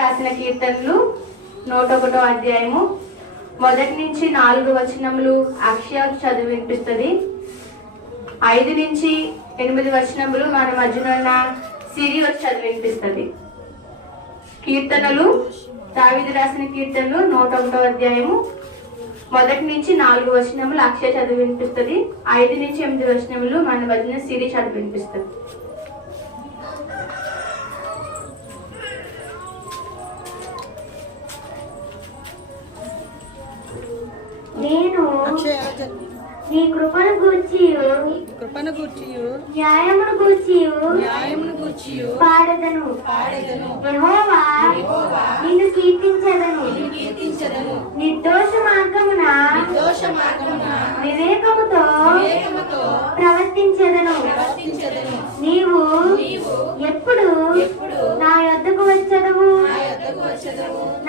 రాసిన కీర్తనలు 101వ అధ్యాయము 1 నుంచి 4 వచనములు అక్షయ చదివి వినిపిస్తుంది. 5 నుంచి 8 వచనములు మన మధ్యన ఉన్న సిరి వచ్చి చదివి వినిపిస్తుంది. కీర్తనలు దావీదు రాసిన కీర్తనలు 101వ అధ్యాయము 1 నుంచి 4 వచనములు అక్షయ చదివి వినిపిస్తుంది. 5 నుంచి 8 వచనములు మన మధ్యన సిరి చదివి వినిపిస్తుంది. నేను నీ కృపను గూర్చి న్యాయమును గూర్చి పాడెదను. యెహోవా నిన్ను కీర్తించెదను. నిర్దోష మార్గమున వివేకముతో ప్రవర్తించెదను. నీవు ఎప్పుడు నా యొద్దకు వచ్చెదవు?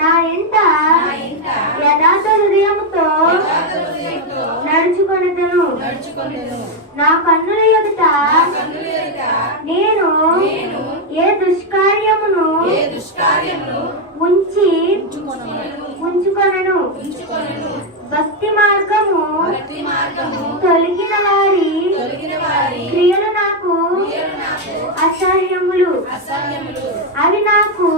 నా ఎంట యథార్థ హృదయముతో నడుచుకొనెదను. నా కన్నుల ఎదుట నేను ఏ దుష్కార్యమును ఉంచుకొనను. భక్తి మార్గము తొలగిన వారి క్రియలు నాకు అసహ్యములు. అవి నాకు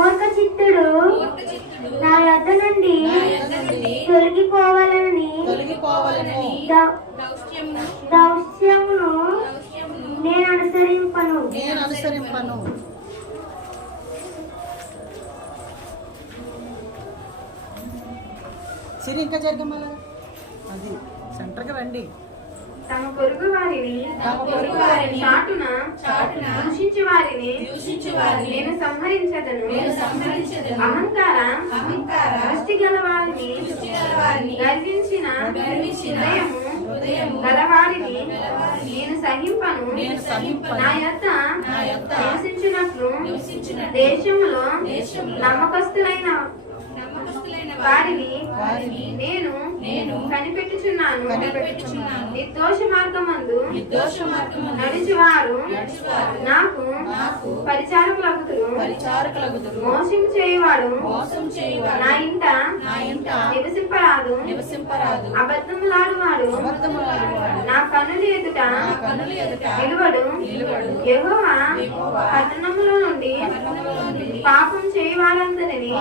మూర్ఖ చిత్తుడు నా యొద్ద నుండి తొలగిపోవాలని దౌష్యమును నేను అనుసరింపను. సిరి ఇంకా జరగమల అది సెంటర్కి రండి. తమ పొరుగు వారిని చాటున దూషించు వారిని నేను సంహరించదను. అహంకార దృష్టి గల వారిని గర్వించిన హృదయము గలవారిని నేను సహింపను. నా యొద్ద నివసించినట్లు దేశములో నమ్మకస్తులైన వారిని నేను కనిపెట్టుచున్నాను. నిర్దోష మార్గమందు నడిచివారు నాకు పరిచారకులగుదురు. మోసము చేయువాడు నా ఇంట నివసింపరాదు. అబద్ధములాడువాడు నా కన్నుల ఎదుట నిలువడు. యెహోవా పట్టణములో నుండి పాపం చేయువారందరిని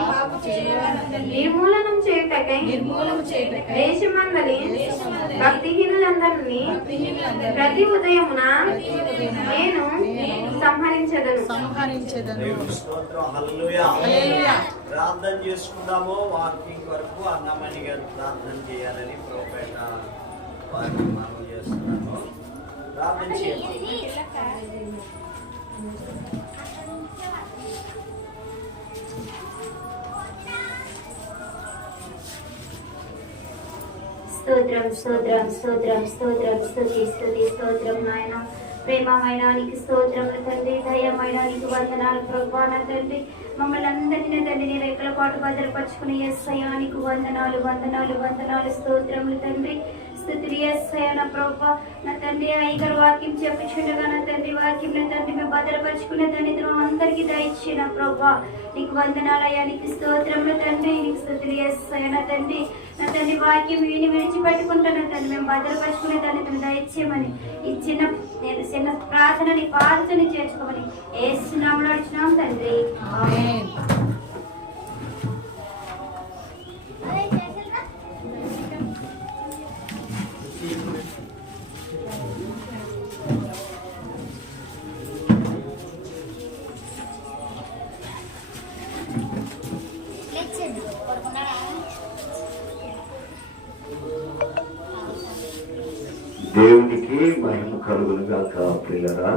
నిర్మూలనం చేయుటకై దేశమందలి భక్తిహీనులందరినీ ప్రతి ఉదయమున నేను సంహరించదను. ప్రార్థన చేసుకుందాము. వాకింగ్ వరకు అన్నమణి గారు ప్రార్థన చేయాలని ప్రోపేట వారిని మనం చేస్తున్నాము. ప్రార్థన చేయాలి. స్తోత్రం నాయన. ప్రేమమైన నీకు స్తోత్రములు తండ్రి. దయమైన నీకు వందనాలు ప్రభువా. నా తండ్రి మమ్మల్ని అందరినీ తండ్రి నీ రెక్కల పాటు భద్రపరుచుకుని యేసయ్యా నీకు వందనాలు స్తోత్రములు తండ్రి. స్తుతులు యేసయ్యా నా ప్రభువా. నా తండ్రి అయ్యగారు వాక్యం చెప్పుచుండగా నా తండ్రి వాక్యం తండ్రి మేము భద్రపరుచుకునే తండ్రి అందరికీ దయచేన ప్రభువా. నీకు వందనాలయ్యా నీకు స్తోత్రములు తండ్రి. నీకు స్తుతులు యేసయ్యా నా తండ్రి. నా తండ్రి వాక్యం విడిచిపెట్టుకుంటాను తండ్రి మేము భద్రపరుచుకునే తండ్రి దయచేయమని ఈ చిన్న ప్రార్థనని పాదతని చేర్చుకోమని యేసు నామములో అడుగుచున్నాం తండ్రి. ఆమేన్. దేవునికి మహిమ కలుగును గాక. ప్రియులారా,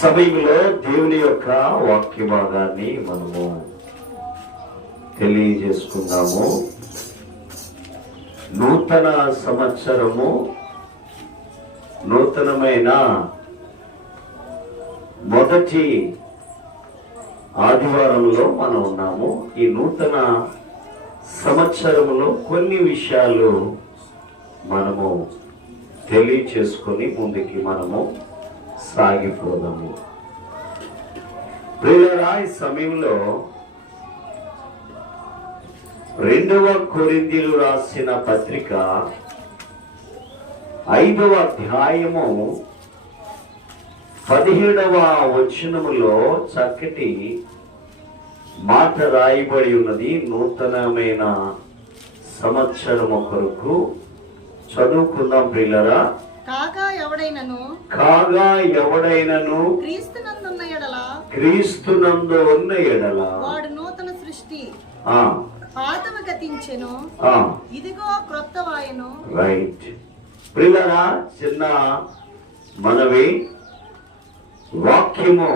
సమయంలో దేవుని యొక్క వాక్య భాగాన్ని మనము తెలియజేసుకున్నాము. నూతన సంవత్సరము, నూతనమైన మొదటి ఆదివారంలో మనం ఉన్నాము. ఈ నూతన సంవత్సరంలో కొన్ని విషయాలు మనము తెలియచేసుకొని ముందుకి మనము సాగిపోదాము. ప్రియులారా, ఈ సమయంలో 2వ కొరింథీయులు రాసిన పత్రిక 5వ అధ్యాయము 17వ వచనములో చక్కటి మాట రాయబడి ఉన్నది. నూతనమైన సంవత్సరము కొరకు చదువుకుందాం ప్రియులారా. కాగా ఎవడైనను క్రీస్తునందు ఉన్న ఎడల వాడు నూతన సృష్టి, పాతవి గతించెను, ఇదిగో క్రొత్తవాయెను. రైట్ ప్రియులారా, చిన్న మనవి, వాక్యము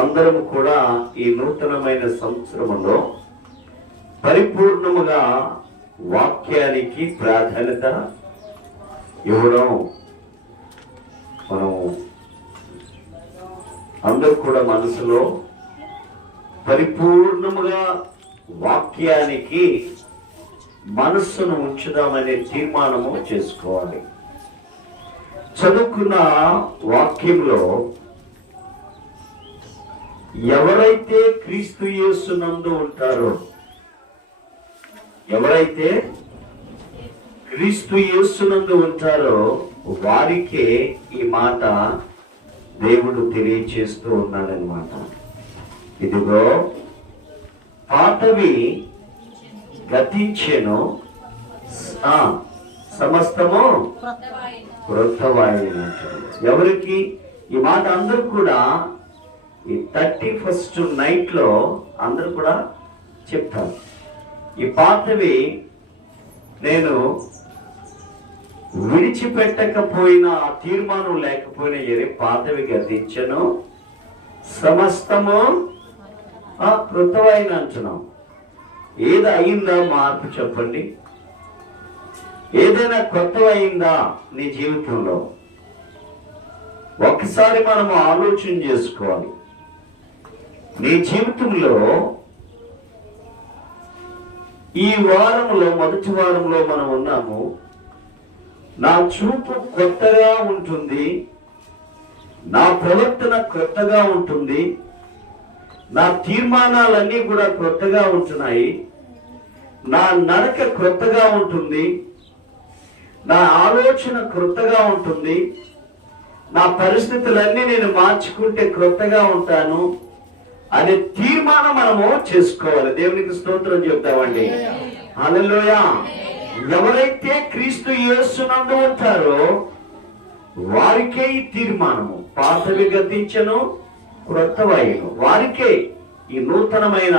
అందరము కూడా ఈ నూతనమైన సంవత్సరములో పరిపూర్ణముగా వాక్యానికి ప్రాధాన్యత ఇవ్వడం మనం అందరూ కూడా మనసులో పరిపూర్ణముగా వాక్యానికి మనస్సును ఉంచుదామనే తీర్మానము చేసుకోవాలి. చదువుకున్న వాక్యంలో ఎవరైతే క్రీస్తు యేసునందు ఉంటారో, ఎవరైతే క్రీస్తు యేసునందు ఉంటారో వారికే ఈ మాట దేవుడు తెలియచేస్తూ ఉన్నాడనమాట. ఇదిగో పాతవి గతించెను, సమస్తము క్రొత్తవాయెను. ఎవరికి ఈ మాట? అందరూ కూడా ఈ 31st నైట్ లో అందరూ కూడా చెప్తారు, ఈ పాతవి నేను విడిచిపెట్టకపోయినా, ఆ తీర్మానం లేకపోయినా ఏది పాతవి గతించను, సమస్తము క్రొత్తవైన అంటున్నాం. ఏది అయిందా మార్పు చెప్పండి? ఏదైనా కొత్తవైందా నీ జీవితంలో? ఒకసారి మనము ఆలోచన చేసుకోవాలి. నీ జీవితంలో ఈ వారంలో, మొదటి వారంలో మనం ఉన్నాము. నా చూపు కొత్తగా ఉంటుంది, నా ప్రవర్తన కొత్తగా ఉంటుంది, నా తీర్మానాలన్నీ కూడా కొత్తగా ఉంటున్నాయి, నా నడక కొత్తగా ఉంటుంది, నా ఆలోచన కొత్తగా ఉంటుంది, నా పరిస్థితులన్నీ నేను మార్చుకుంటే కొత్తగా ఉంటాను అనే తీర్మానం మనము చేసుకోవాలి. దేవునికి స్తోత్రం చెప్తామండి. హల్లెలూయా. ఎవరైతే క్రీస్తు యేసునందు ఉంటారో వారికే ఈ తీర్మానము, పాతవి గతించెను, క్రొత్తవాయెను. వారికే ఈ నూతనమైన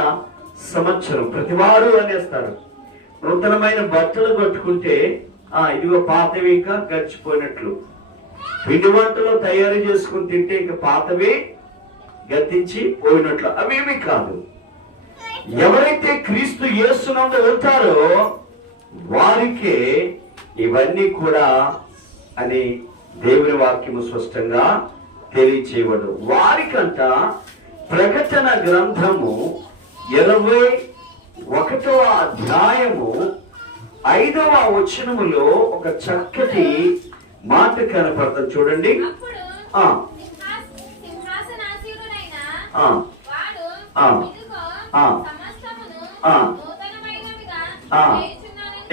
సంవత్సరం. ప్రతివారు అనేస్తారు, నూతనమైన బట్టలు కట్టుకుంటే ఇదిగో పాతవి ఇంకా గడిచిపోయినట్లు. పిండి వంటలు తయారు చేసుకుని తింటే ఇంకా పాతవి గతించి పోయినట్లు. అవేమి కాదు. ఎవరైతే క్రీస్తు యేసునందు ఉంటారో వారికే ఇవన్నీ కూడా అని దేవుని వాక్యము స్పష్టంగా తెలియచేయబడు. వారికంట ప్రకటన గ్రంథము 21వ అధ్యాయము 5వ వచనములో ఒక చక్కటి మాట కనపడుతుంది. చూడండి.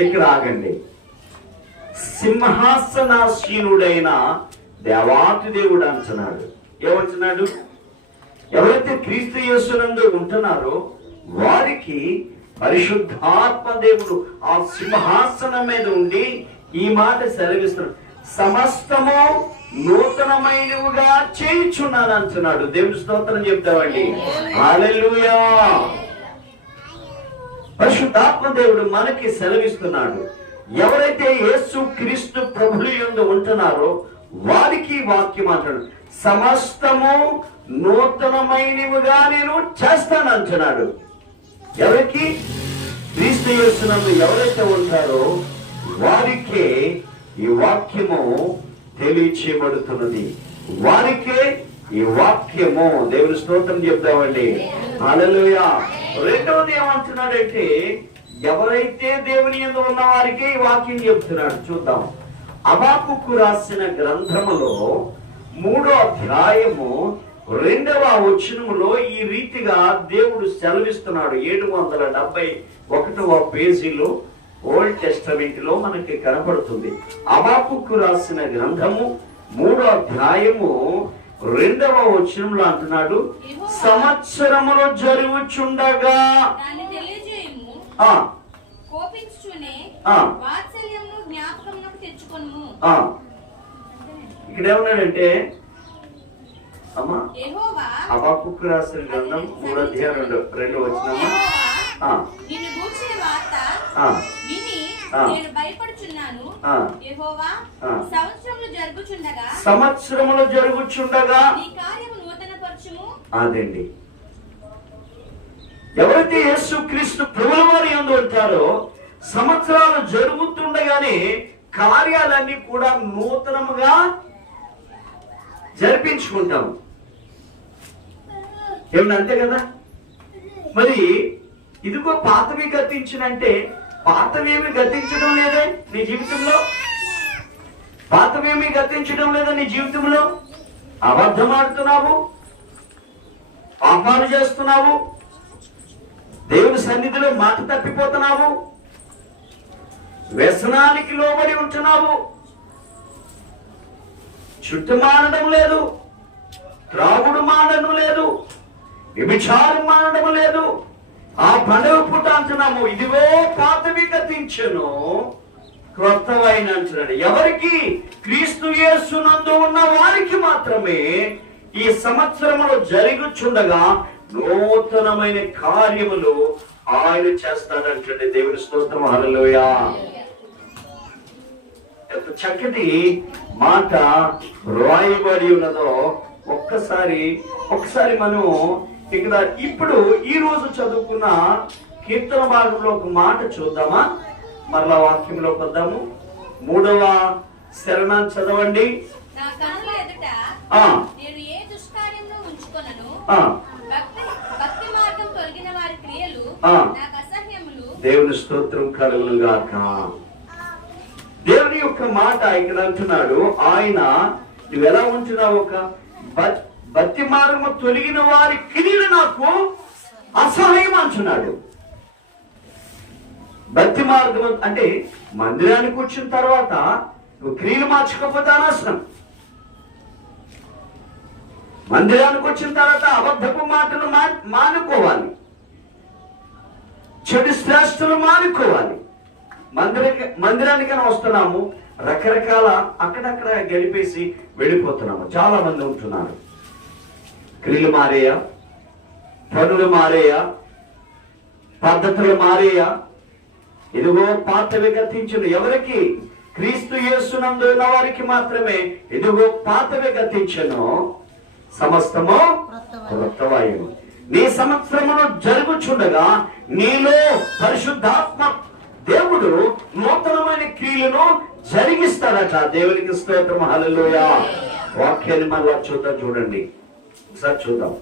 ఇక్కడ ఆగండి. సింహాసనాసీనుడైన దేవాతి దేవుడు అంటున్నాడు. ఏమంటున్నాడు? ఎవరైతే క్రీస్తు యేసునందు ఉంటున్నారో వారికి పరిశుద్ధాత్మ దేవుడు ఆ సింహాసనం మీద ఉండి ఈ మాట సెలవిస్తున్నాడు, సమస్తము నూతనమైనవిగా చేయుచున్నాను అంటున్నాడు. దేవుని స్తోత్రం చెప్తామండి. హల్లెలూయా. పరిశుద్ధాత్మ దేవుడు మనకి సెలవిస్తున్నాడు. ఎవరైతే యేసు క్రీస్తు ప్రభువు యందు ఉంటున్నారో వారికి వాక్యం అంటున్నాడు, సమస్తము నూతనమైనవిగా నేను చేస్తాను అంటున్నాడు. ఎవరికి? క్రీస్తు యేసునందు ఎవరైతే ఉంటారో వారికే ఈ వాక్యము తెలియచేయబడుతున్నది. వారికే ఈ వాక్యము. దేవుని స్తోత్రం చెప్తామండి. హల్లెలూయా. రెండవది ఏమంటున్నాడంటే ఎవరైతే దేవుని యందు ఉన్న వారికే ఈ వాక్యం చెప్తున్నాడు. చూద్దాం. హబక్కూకు రాసిన గ్రంథములో 3వ అధ్యాయము 2వ వచనములో ఈ రీతిగా దేవుడు సెలవిస్తున్నాడు. 771వ పేజీలో ఓల్డ్ టెస్టమెంట్ లో మనకి కనపడుతుంది. హబక్కూకు రాసిన గ్రంథము 3వ అధ్యాయము 2వ వచనంలో అంటున్నాడు, సంవత్సరములో జరుగుచుండగా ఇక్కడ ఏమన్నాడంటే అమ్మా, హబక్కూకు రాసిన గ్రంథం 3వ అధ్యాయం 2వ వచనము, సంవత్సరములు జరుగుచుండగా అదండి. ఎవరైతే యేసుక్రీస్తు ప్రభువుల వారి యందు ఉంటారో సంవత్సరాలు జరుగుతుండగానే కార్యాలన్నీ కూడా నూతనముగా జరిపించుకుంటాము. ఏమన్నా అంతే కదా? మరి ఇదిగో పాతవి గతించినంటే పాతవేమి గతించడం లేదే నీ జీవితంలో? పాతవేమి గతించడం లేదా నీ జీవితంలో? అబద్ధం ఆడుతున్నావు, పాపాలు చేస్తున్నావు, దేవుని సన్నిధిలో మాట తప్పిపోతున్నావు, వ్యసనానికి లోబడి ఉంటున్నావు, చుట్టూ మానడం లేదు, త్రాగుడు మానడం లేదు, వ్యభిచారం మానడం లేదు. ఆ పండుగ పూట అంటున్నాము, ఇదిగో పాతవి గతించెను క్రొత్తవైన అంటున్నాడు. ఎవరికి? క్రీస్తు యేసునందు ఉన్న వారికి మాత్రమే ఈ సంవత్సరంలో జరుగుచుండగా నూతనమైన కార్యములు ఆయన చేస్తాడంటే. దేవుని స్తోత్రం, హల్లెలూయా. ఎంత చక్కటి మాట రాయబడి ఉన్నదో ఒక్కసారి మనం ఇక్కడ ఇప్పుడు ఈ రోజు చదువుకున్న కీర్తన భాగంలో ఒక మాట చూద్దామా? మరలా వాక్యంలో వద్దాము. 3వ శరణాన్ని చదవండి. దేవుని స్తోత్రం కలుగును గాక. దేవుని యొక్క మాట ఇక్కడ అంటున్నాడు, ఆయన నువ్వు ఎలా ఉంటున్నావు? ఒక భక్తి మార్గము తొలగిన వారి క్రియలు నాకు అసహ్యం అంటున్నాడు. భక్తి మార్గం అంటే మందిరానికి వచ్చిన తర్వాత నువ్వు క్రియలు మార్చుకోకపోతే అనవసరం. మందిరానికి వచ్చిన తర్వాత అబద్ధపు మాటలు మానుకోవాలి, చెడు శ్రేష్ఠలు మానుకోవాలి. మందిరానికైనా వస్తున్నాము, రకరకాల అక్కడక్కడ గడిపేసి వెళ్ళిపోతున్నాము. చాలా మంది ఉంటున్నారు. క్రియలు మారేయా, పనులు మారేయా, పద్ధతులు మారేయా. ఇదిగో పాతవి గతించును. ఎవరికి? క్రీస్తు యేసునందు ఉన్న వారికి మాత్రమే. ఇదిగో పాతవి గతించును, సమస్తము క్రొత్తవాయును. నీ సంవత్సరములు జరుగుచుండగా నీలో పరిశుద్ధాత్మ దేవుడు నూతనమైన క్రియలను జరిగిస్తాడట. దేవునికి స్తోత్రం, హల్లెలూయా. వాక్యాన్ని మళ్ళా చూడండి, ఒకసారి చూద్దాం.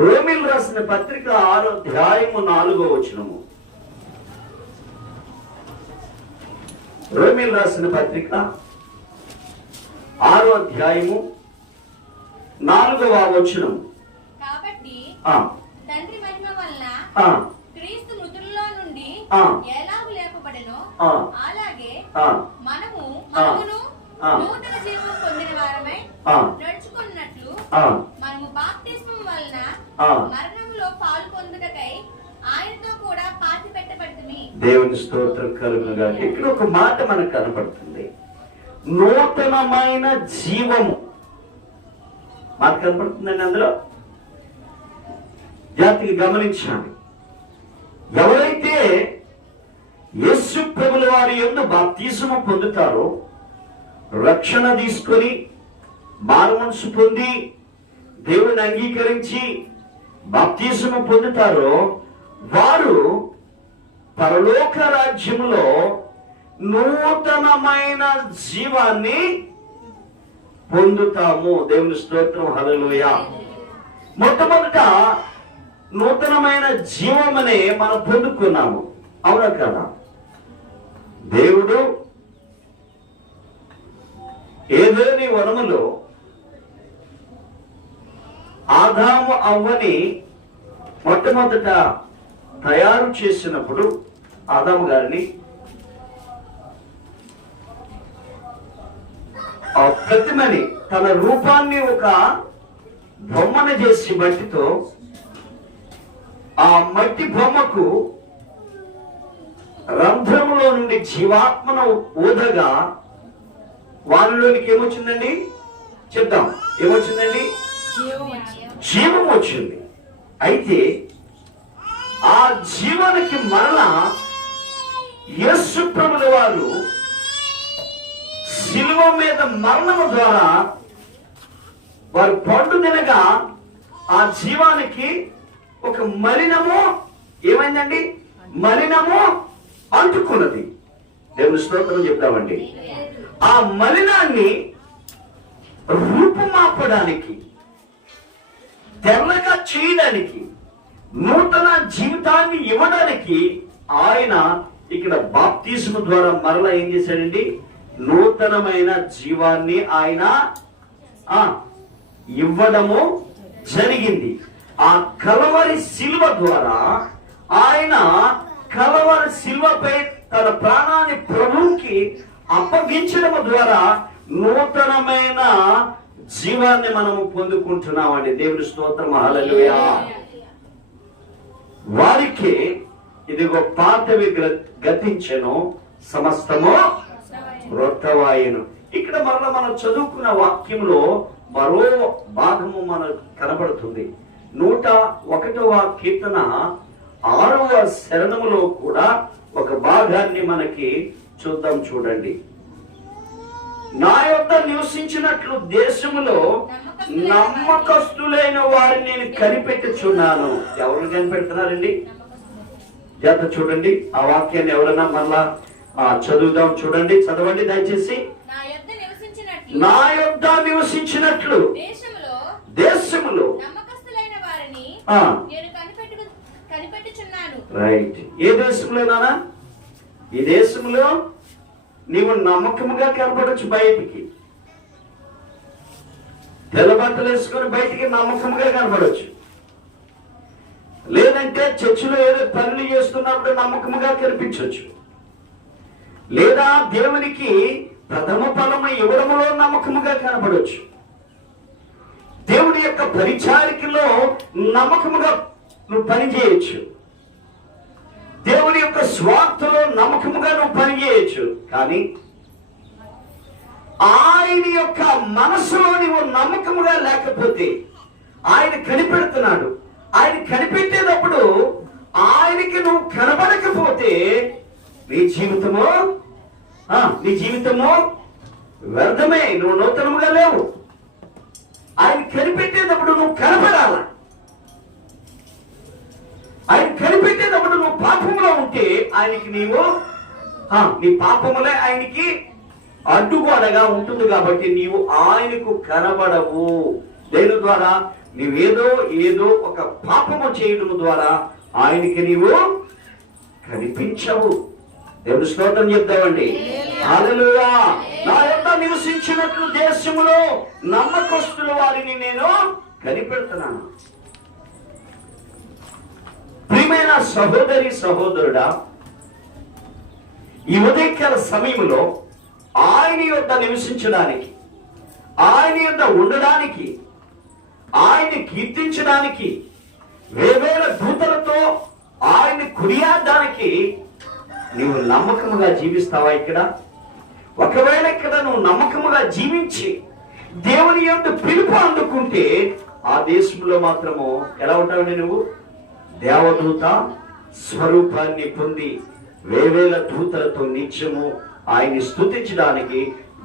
రోమీయులకు రాసిన పత్రిక 6వ అధ్యాయము 4వ వచనము. రోమీయులకు రాసిన పత్రిక 6వ అధ్యాయము 4వ వచనం. కాబట్టి తండ్రి మహిమ వలన క్రీస్తు మృతుల్లో నుండి ఎలాగూ లేపబడెనో అలాగే మనమును నూతన జీవం పొందిన వారమై నడుచుకున్నట్లు మనము బాప్తిస్మం వలన మరణంలో పాలు పొందుటకై ఆయనతో కూడా పాతి పెట్టబడితిమి. దేవుని స్తోత్రం కలుగును గాక. ఇక్కడ ఒక మాట మనకు కనపడుతుంది, నూతనమైన జీవము మాట కనపడుతుందండి. అందులో జాతికి గమనించాలి. ఎవరైతే యేసు ప్రభుల వారి యందు బాప్తిస్మము పొందుతారో, రక్షణ తీసుకొని మారుమనసు పొంది దేవుని అంగీకరించి బాప్తిస్మము పొందుతారో, వారు పరలోక రాజ్యములో నూతనమైన జీవాన్ని పొందుతాము. దేవుని స్తోత్రం, హల్లెలూయా. మొట్టమొదట నూతనమైన జీవమనే మనం పొందుకున్నాము, అవునా కదా? దేవుడు ఏదోని వనములో ఆదాము అవ్వని మొట్టమొదట తయారు చేసినప్పుడు ఆదాము గారిని ఆ ప్రతిమని తన రూపాన్ని ఒక బొమ్మను చేసి మట్టితో ఆ మట్టి బొమ్మకు రంధ్రములో నుండి జీవాత్మను ఊదగా వాళ్ళలోనికి ఏమొచ్చిందండి? చెప్తాం, ఏమొచ్చిందండి? జీవం వచ్చింది. అయితే ఆ జీవానికి మరలా యేసు ప్రభుల వారు శిలువ మీద మరణము ద్వారా వారు పండు తినగా ఆ జీవానికి ఒక మలినము ఏమైందండి? మలినము అంటుకున్నది. దేవుని స్తోత్రం చెప్తామండి. ఆ మలినాన్ని రూపుమాపడానికి, తెల్లగా చేయడానికి, నూతన జీవితాన్ని ఇవ్వడానికి ఆయన ఇక్కడ బాప్తిస్ము ద్వారా మరలా ఏం చేశాడండి? నూతనమైన జీవాన్ని ఆయన ఇవ్వడము జరిగింది. ఆ కలవరి శిలువ ద్వారా ఆయన కలవరి శిలువపై తన ప్రాణాన్ని ప్రభువుకి అప్పగించడం ద్వారా నూతనమైన జీవాన్ని మనము పొందుకుంటున్నామండి. దేవుని స్తోత్రం, హల్లెలూయా. వారికి ఇదిగో పాతవి గతించెను, సమస్తము క్రొత్తవాయెను. ఇక్కడ మరలా మనం చదువుకున్న వాక్యంలో మరో భాగము మనకు కనబడుతుంది. 101వ కీర్తన 6వ శరణములో కూడా ఒక భాగాన్ని మనకి చూద్దాం. చూడండి. నా యొద్ద నివసించినట్లు దేశములో నమ్మకస్తులైన వారిని నేను కనిపెట్టుచున్నాను. ఎవరు కనిపెడుతున్నారండి? జాత చూడండి. ఆ వాక్యాన్ని ఎవరైనా మళ్ళా చదువుదాం. చూడండి, చదవండి దయచేసి. నా యొద్ద నివసించినట్లు దేశములో రైట్. ఏ దేశంలోనా? ఈ దేశంలో నీవు నమ్మకముగా కనపడచ్చు. బయటికి తెల్ల బట్టలు వేసుకొని బయటికి నమ్మకంగా కనపడచ్చు. లేదంటే చర్చిలో ఏదో పనులు చేస్తున్నప్పుడు నమ్మకంగా కనిపించవచ్చు. లేదా దేవునికి ప్రథమ ఫలము ఇవ్వడంలో నమ్మకముగా కనపడవచ్చు. దేవుని యొక్క పరిచారికలో నమ్మకముగా నువ్వు పని చేయొచ్చు. దేవుని యొక్క స్వార్థలో నమ్మకముగా నువ్వు పని చేయొచ్చు. కానీ ఆయన యొక్క మనసులో నువ్వు నమ్మకముగా లేకపోతే ఆయన కనిపెడుతున్నాడు. ఆయన కనిపెట్టేటప్పుడు ఆయనకి నువ్వు కనబడకపోతే నీ జీవితము వ్యర్థమే. నువ్వు నూతనముగా లేవు. ఆయన కనిపెట్టేటప్పుడు నువ్వు కనపడాల. ఆయన కనిపెట్టేటప్పుడు నువ్వు పాపములో ఉంటే ఆయనకి నీ పాపములే ఆయనకి అడ్డుగోడగా ఉంటుంది. కాబట్టి నీవు ఆయనకు కనబడవు. దేని ద్వారా? ఏదో ఒక పాపము చేయడం ద్వారా ఆయనకి నీవు కనిపించవు. దేవుని స్తోత్రం చెప్తామండి. హల్లెలూయా. నా యొద్ద నివసించినట్లు దేశములో నమ్మకస్తుల వారిని నేను కనిపెడుతున్నాను. ప్రియమైన సహోదరి సహోదరుడా, ఈ ఉదయకాల సమయంలో ఆయన యొద్ద నివసించడానికి, ఆయన యొద్ద ఉండడానికి, ఆయన కీర్తించడానికి, వేవేల దూతలతో ఆయన కొనియాడడానికి నీవు నమ్మకముగా జీవిస్తావా? ఇక్కడ ఒకవేళ ఇక్కడ నువ్వు నమ్మకముగా జీవించి దేవుని యొక్క పిలుపు అందుకుంటే ఆ దేశంలో మాత్రము ఎలా ఉంటావండి? నువ్వు దేవదూత స్వరూపాన్ని పొంది వేవేల దూతలతో నిత్యము ఆయన్ని స్తుతించడానికి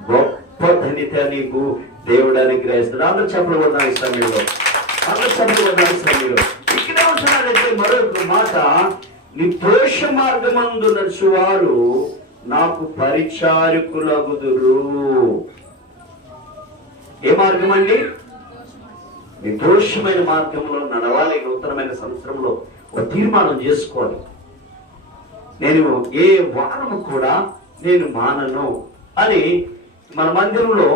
గొప్ప ధన్యత నీకు దేవుడు అనుగ్రహిస్తాడు. అందరూ చెప్పబడ్డాను ఈ సమయంలో, ఇక్కడే ఉంటున్నాడంటే మరొక మాట, నిర్దోష మార్గమందు నడుచువారు నాకు పరిచారకులగుదురు. ఏ మార్గం అండి? నిర్దోషమైన మార్గంలో నడవాలి. నూతనమైన సంవత్సరంలో ఒక తీర్మానం చేసుకోవాలి. నేను ఏ వారము కూడా నేను మానను అని మన మందిరంలో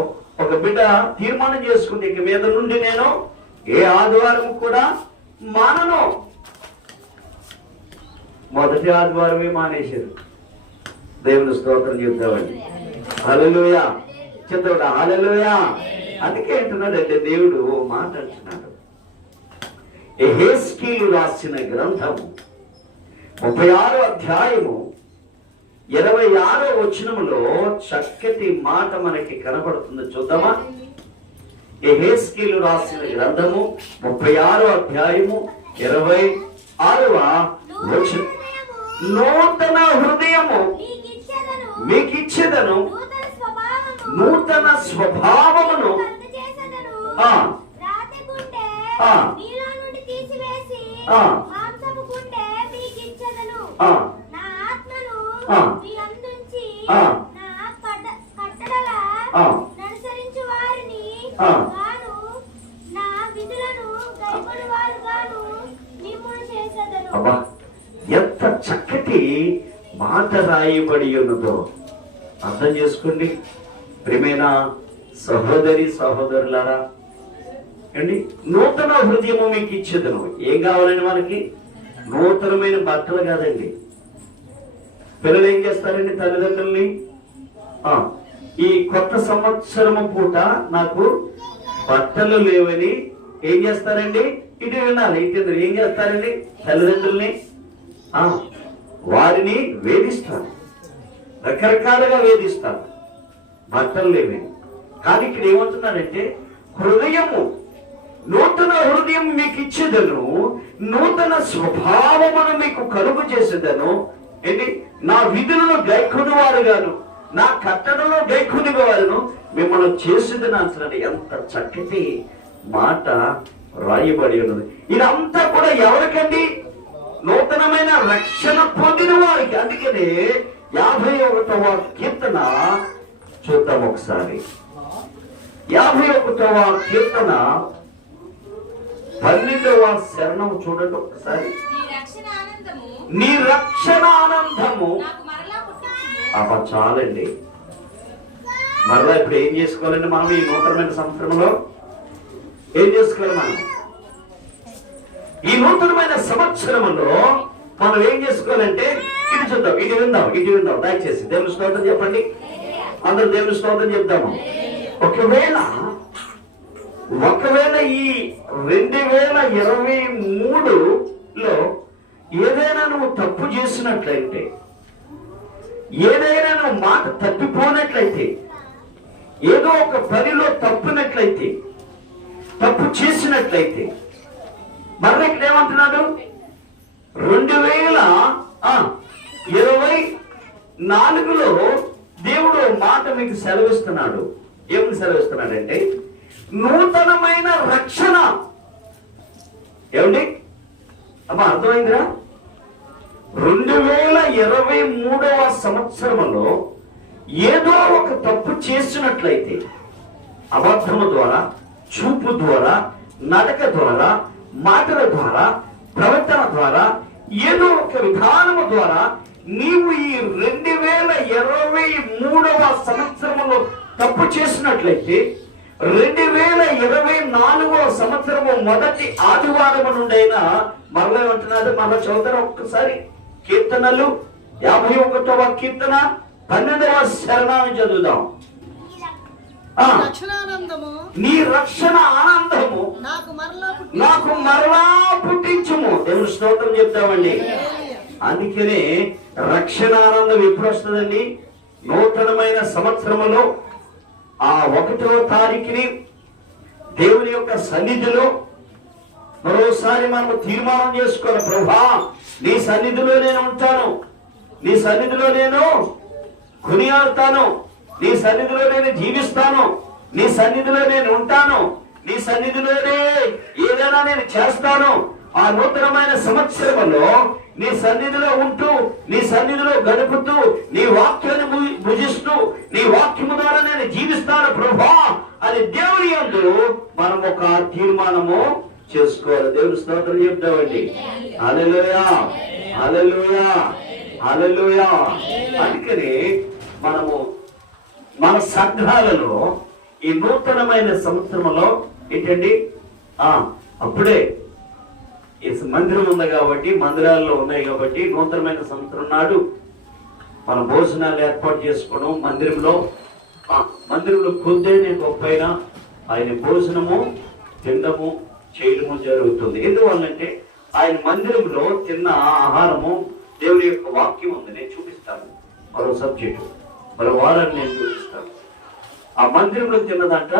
ఒక బిడ్డ తీర్మానం చేసుకుంటే ఇక మీద నుండి నేను ఏ ఆదివారం కూడా మానను. మొదటి ఆదివారమే మానేశారు. దేవుని స్తోత్రం చెప్తామండి. హల్లెలూయా చెప్తాడు. హల్లెలూయా. అందుకే అంటున్నాడంటే దేవుడు ఓ మాట అంటున్నాడు. యెహెజ్కేలు రాసిన గ్రంథము 36వ అధ్యాయము 26వ వచనములో చక్కటి మాట మనకి కనబడుతుంది. చూద్దామా? యెహెజ్కేలు రాసిన గ్రంథము 36వ అధ్యాయము 26వ వచనం. నూతన హృదయము మీకు ఇచ్చేదను, నూతన స్వభావమును అబ్బా, ఎంత చక్కటి మాట రాయబడి ఉన్నదో అర్థం చేసుకోండి. ప్రియమైన సహోదరి సహోదరులారా, అండి, నూతన హృదయము మీకు ఇచ్చేదను. ఏం కావాలండి మనకి? నూతనమైన బట్టలు కాదండి. పిల్లలు ఏం చేస్తారండి? తల్లిదండ్రుల్ని ఈ కొత్త సంవత్సరము పూట నాకు బట్టలు లేవని ఏం చేస్తారండి? ఇటు వినాలి. ఇటు ఏం చేస్తారండి? తల్లిదండ్రుల్ని వారిని వేధిస్తారు, రకరకాలుగా వేధిస్తారు, బట్టలు లేవని. కానీ ఇక్కడ ఏమంటున్నారంటే హృదయము, నూతన హృదయం మీకు ఇచ్చేదను, నూతన స్వభావమును మీకు కలుగు చేసేదను. ఏంటి? నా విధులను గైకొని వారుగాను, నా కట్టడలో గైకొని వారును మిమ్మల్ని చేసేదని అంటున్నాడు. ఎంత చక్కటి మాట రాయబడి ఉన్నది. ఇదంతా కూడా ఎవరికండి? నూతనమైన రక్షణ పొందిన వారికి. అందుకనే 51వ కీర్తన చూద్దాం ఒకసారి. 51వ కీర్తన 12వ శరణం చూడండి ఒకసారి. నీ రక్షణ ఆనందము. అబ్బా చాలండి. మరలా ఇప్పుడు ఏం చేసుకోవాలండి మనం? ఈ నూతనమైన సంవత్సరంలో ఏం చేసుకోవాలి మనం? ఈ నూతనమైన సంవత్సరంలో మనం ఏం చేసుకోవాలంటే ఇటు చూద్దాం, ఇటు విందాం. దయచేసి దేవుని స్తోత్రం చెప్పండి. అందరూ దేవుని స్తోత్రం చెప్దాము. ఒకవేళ ఈ 2023లో ఏదైనా నువ్వు తప్పు చేసినట్లయితే, ఏదైనా నువ్వు మాట తప్పిపోయినట్లయితే, ఏదో ఒక పనిలో తప్పినట్లయితే, తప్పు చేసినట్లయితే, మరి ఇక్కడ ఏమంటున్నాడు? 2024లో దేవుడు మాట మీకు సెలవిస్తున్నాడు. ఏమని సెలవిస్తున్నాడంటే నూతనమైన రక్షణ. ఏమండి అమ్మా, అర్థమైందిరా? 2023వ సంవత్సరంలో ఏదో ఒక తప్పు చేసినట్లయితే, అబద్ధము ద్వారా, చూపు ద్వారా, నడక ద్వారా, మాటల ద్వారా, ప్రవర్తన ద్వారా, ఏదో ఒక విధానము ద్వారా నీవు ఈ 2023వ సంవత్సరంలో తప్పు చేసినట్లయితే, 2024వ సంవత్సరము మొదటి ఆదివారం నుండైనా మరలా ఏమంటున్నది? మరలా చదువుతారా ఒక్కసారి? కీర్తనలు 51వ కీర్తన 12వ శరణాన్ని చదువుదాం. నీ రక్షణ ఆనందము నాకు మరలా పుట్టించుము. దేవుని స్తోత్రం చెప్తామండి. అందుకనే రక్షణ ఆనందం ఎప్పుడు వస్తుందండి? నూతనమైన సంవత్సరములో ఆ 1వ తారీఖుని దేవుని యొక్క సన్నిధిలో మరోసారి మనం తీర్మానం చేసుకోవాలి. ప్రభా, నీ సన్నిధిలో నేను ఉంటాను, నీ సన్నిధిలో నేను కొనియాడతాను, నీ సన్నిధిలో నేను జీవిస్తాను, నీ సన్నిధిలో నేను ఉంటాను, నీ సన్నిధిలోనే ఏదైనా నేను చేస్తాను. ఆ నూతనమైన సంవత్సరంలో నీ సన్నిధిలో ఉంటూ, నీ సన్నిధిలో గడుపుతూ, నీ వాక్యాన్ని భుజిస్తూ, నీ వాక్యము ద్వారా నేను జీవిస్తాను ప్రభా అని దేవుని యందు మనం ఒక తీర్మానము చేసుకోవాలి. దేవుని స్తోత్రం చెప్తామండి. హల్లెలూయా, హల్లెలూయా, హల్లెలూయా. అందుకని మనము మన సంఘాలలో ఈ నూతనమైన సంవత్సరంలో ఏంటండి అప్పుడే ఈ మందిరం ఉంది కాబట్టి, మందిరాల్లో ఉన్నాయి కాబట్టి నూతనమైన సంవత్సరం నాడు మన భోజనాలు ఏర్పాటు చేసుకోవడం, మందిరంలో కొద్దినే గొప్పైన ఆయన భోజనము తినడము చేయడము జరుగుతుంది. ఎందువల్లంటే ఆయన మందిరంలో తిన్న ఆహారము దేవుని యొక్క వాక్యం ఉంది. నేను చూపిస్తాను మరో సబ్జెక్టు, మరో వారాన్ని నేను చూపిస్తాను. ఆ మందిరంలో తిన్నదంట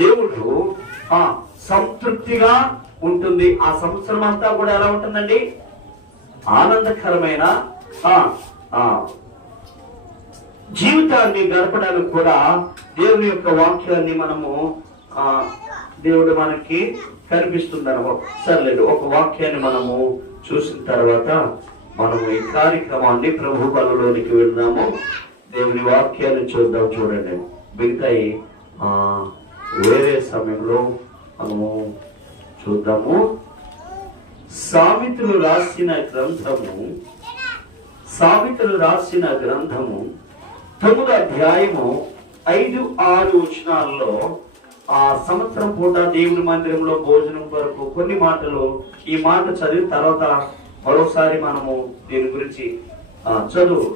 దేవుడు సంతృప్తిగా ఉంటుంది. ఆ సంవత్సరం అంతా కూడా ఎలా ఉంటుందండి? ఆనందకరమైన జీవితాన్ని గడపడానికి కూడా దేవుని యొక్క వాక్యాన్ని మనము దేవుడు మనకి కనిపిస్తుందనమో. సర్లేదు, ఒక వాక్యాన్ని మనము చూసిన తర్వాత మనము ఈ కార్యక్రమాన్ని ప్రభు బలలోనికి వెళ్దాము. దేవుని వాక్యాన్ని చూద్దాం. చూడండి, మిగతాయి వేరే సమయంలో మనము చూద్దాము. సామెతలు రాసిన గ్రంథము 9వ అధ్యాయము 5-6 వచనాల్లో ఆ సంవత్సరం పూట దేవుని మందిరంలో భోజనం కొరకు కొన్ని మాటలు, ఈ మాట చదివిన తర్వాత మరోసారి మనము దీని గురించి చదువు.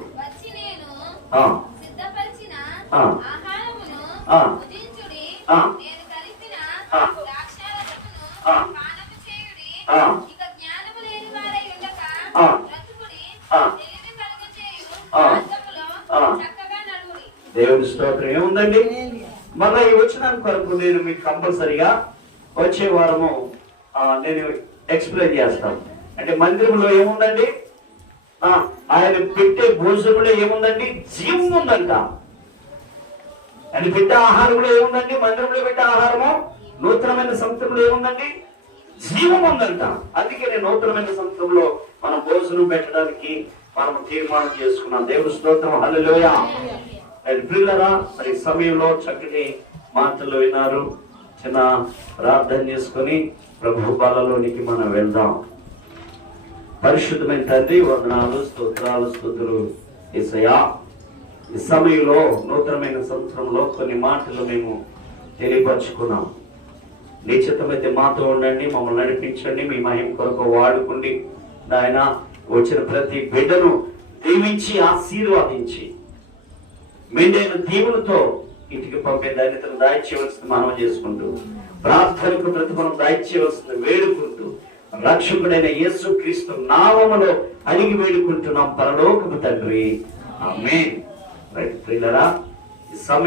దేవుడి స్తోత్రం. ఏముందండి మళ్ళీ ఈ వచ్చిన కొరకు నేను మీకు కంపల్సరిగా వచ్చే వారము నేను ఎక్స్ప్లెయిన్ చేస్తాను. అంటే మందిరంలో ఏముందండి? ఆయన పెట్టే భోజనంలో ఏముందండి? జీవం ఉందంట. ఆయన పెట్టే ఆహారంలో ఏముందండి? మందిరంలో పెట్టే ఆహారము నూతనమైన సంవత్సరంలో ఏముందండి? జీవం ఉందంట. అందుకే నేను నూతనమైన సంవత్సరంలో మనం భోజనం పెట్టడానికి మనం తీర్మానం చేసుకున్నాం. దేవుడి స్తోత్రం. హల్లెలూయా. ప్రియులారా, మరి సమయంలో చక్కటి మాటలు విన్నారు. చిన్న ప్రార్థన చేసుకొని ప్రభు బాలలోనికి మనం వెళ్దాం. పరిశుద్ధమైన తండ్రి, వందనాలు, స్తోత్రాలు, స్తుతులు యేసయ్యా. ఈ సమయంలో నూతనమైన సంవత్సరంలో కొన్ని మాటలు మేము తెలియపరుచుకున్నాం. నిశ్చితమైతే మాతో ఉండండి, మమ్మల్ని నడిపించండి, మీ మహిమ కొరకు వాడుకోండి. నాయన, వచ్చిన ప్రతి బిడ్డను దీవించి ఆశీర్వాదించి మెండైన దీవులతో ఇంటికి పంపే ధన్యతను దాయిచేయవలసింది మనం చేసుకుంటూ, ప్రార్థనకు ప్రతిఫలం దాయిచేయవలసింది వేడుకుంటూ, రక్షకుడైన యేసుక్రీస్తు నామములో అడిగి వేడుకుంటున్నాం పరలోకపు తండ్రి. ఆమేన్. రైట్ ప్రియులారా, ఈ సమయం